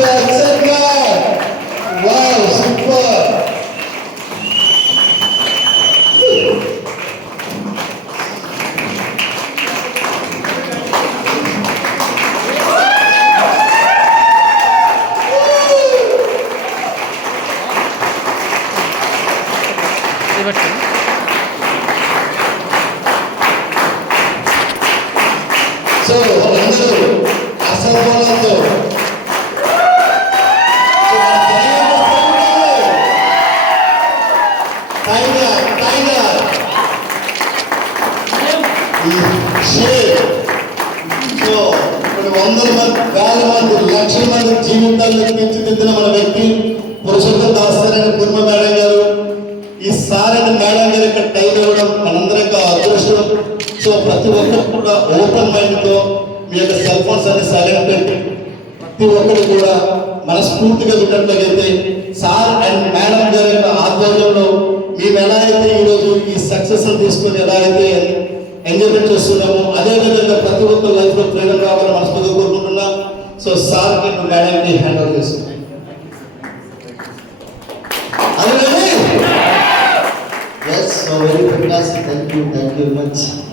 Wow, super. So, అందరూ అసఫలంతో వందల మంది, వేల మంది, లక్షల మంది జీవితాలను తీర్చిదిద్దిన మన వ్యక్తి పురుషోత్తం దాస్తారని కుర్మ మేడం గారు. ఈ సారైన మేడం గారు ఇక్కడ టైం ఇవ్వడం మనందరి యొక్క అదృష్టం. సో ప్రతి ఒక్కరు కూడా ఓపెన్ మైండ్తో మీ యొక్క సెల్ ఫోన్స్ అన్ని సైలెంట్ పెట్టి ప్రతి ఒక్కరు కూడా మనస్ఫూర్తిగా విన్నట్లయితే సార్ అండ్ మేడం గారి యొక్క ఆధ్వర్యంలో మేము ఎలా అయితే ఈరోజు ఈ సక్సెస్ తీసుకొని ఎలా అయితే ఎంజాయ్మెంట్ చేస్తున్నాము, అదేవిధంగా ప్రతి ఒక్కరు లైఫ్లో ఫ్రీడమ్ రావాలని మనస్ఫూర్తిగా కోరుకుంటున్నాం. సో సార్కి మేడంకి హ్యాండ్ ఓవర్ చేస్తున్నాం. Yes, so very fantastic. Thank you very much.